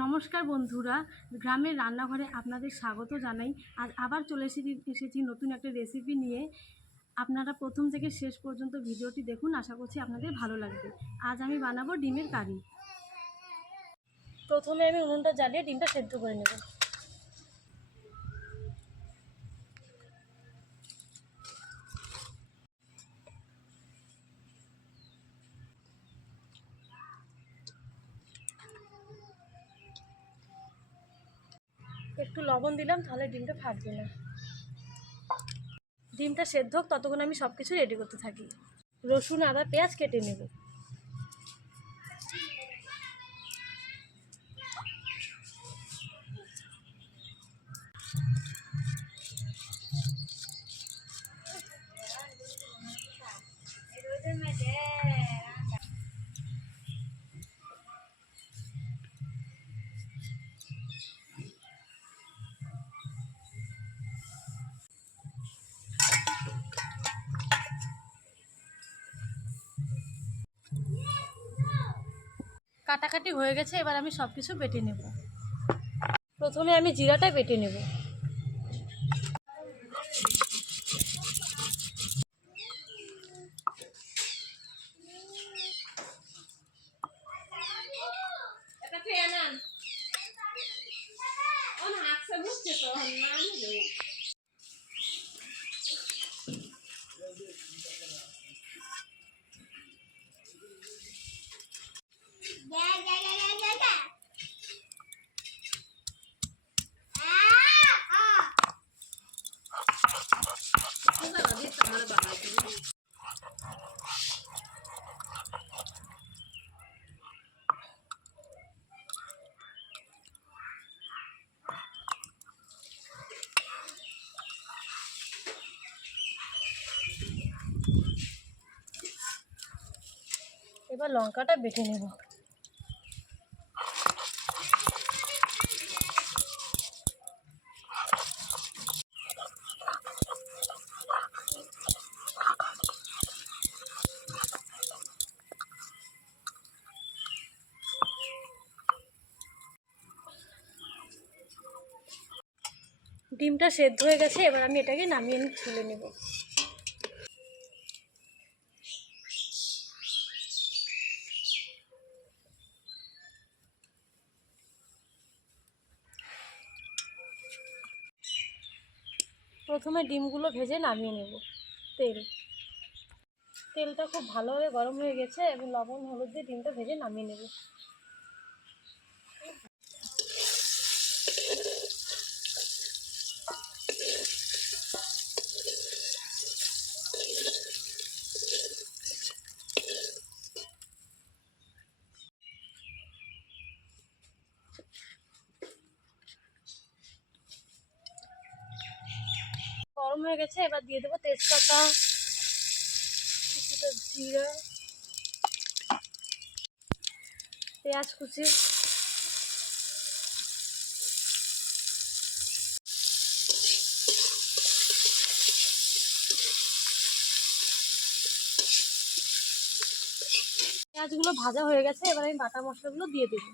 নমস্কার বন্ধুরা, গ্রামের রান্নাঘরে আপনাদের স্বাগত জানাই। আজ আবার চলে এসেছি এসেছি নতুন একটা রেসিপি নিয়ে। আপনারা প্রথম থেকে শেষ পর্যন্ত ভিডিওটি দেখুন, আশা করছি আপনাদের ভালো লাগবে। আজ আমি বানাবো ডিমের কারি। প্রথমে আমি উনুনটা জ্বালিয়ে ডিমটা সেদ্ধ করে নেব। একটু লবণ দিলাম, তাহলে ডিমটা ফাটবে না। ডিমটা সেদ্ধ হোক, ততক্ষণ আমি সব কিছু রেডি করতে থাকি। রসুন, আদা, পেঁয়াজ কেটে নেব। কাটাকাটি হয়ে গেছে এবার আমি সব কিছু বেটে নেব। প্রথমে আমি জিরাটা বেটে নেব। এবার লঙ্কাটা বেটে নেব। ডিমটা সেদ্ধ হয়ে গেছে এবার আমি এটাকে নামিয়ে তুলে নেব। প্রথমে ডিমগুলো ভেজে নামিয়ে নেব, তেল। তেলটা খুব ভালোভাবে গরম হয়ে গেছে এবং লবণ, হলুদ দিয়ে ডিমটা ভেজে নামিয়ে নেব গরম হয়ে গেছে, এবার দিয়ে দেবো তেজপাতা, কিছুটা জিরা, পেঁয়াজ কুচি। পেঁয়াজগুলো ভাজা হয়ে গেছে, এবার আমি বাটা মশলাগুলো দিয়ে দেবো।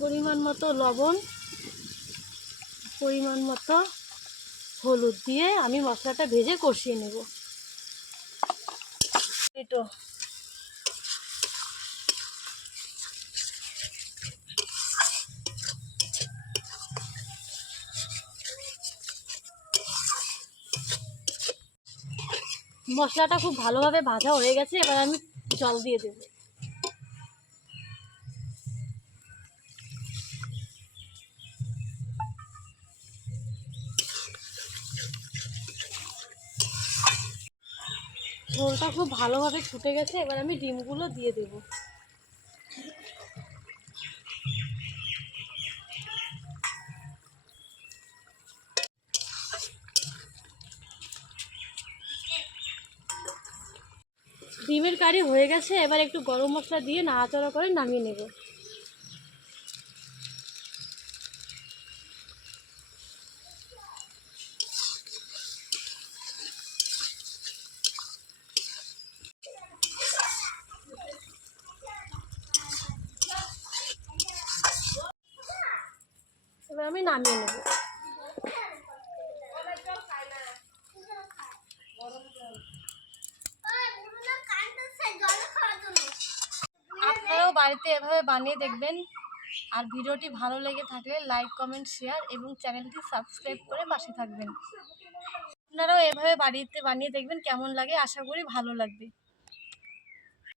পরিমাণ মতো লবণ, পরিমাণ মতো হলুদ দিয়ে আমি মশলাটা ভেজে কষিয়ে নেব। এটো মশলাটা খুব ভালোভাবে ভাজা হয়ে গেছে, এবার আমি জল দিয়ে দেবো। ঝোলটা খুব ভালোভাবে ছুটে গেছে, এবার আমি ডিমগুলো দিয়ে দেব। ডিমের কারি হয়ে গেছে, এবার একটু গরম মশলা দিয়ে নাড়াচড়া করে নামিয়ে নেব। আমি নামিয়ে নেব। আপনারাও বাড়িতে এভাবে বানিয়ে দেখবেন। আর ভিডিওটি ভালো লেগে থাকলে লাইক, কমেন্ট, শেয়ার এবং চ্যানেলটি সাবস্ক্রাইব করে পাশে থাকবেন। আপনারাও এভাবে বাড়িতে বানিয়ে দেখবেন, কেমন লাগে আশা করি ভালো লাগবে।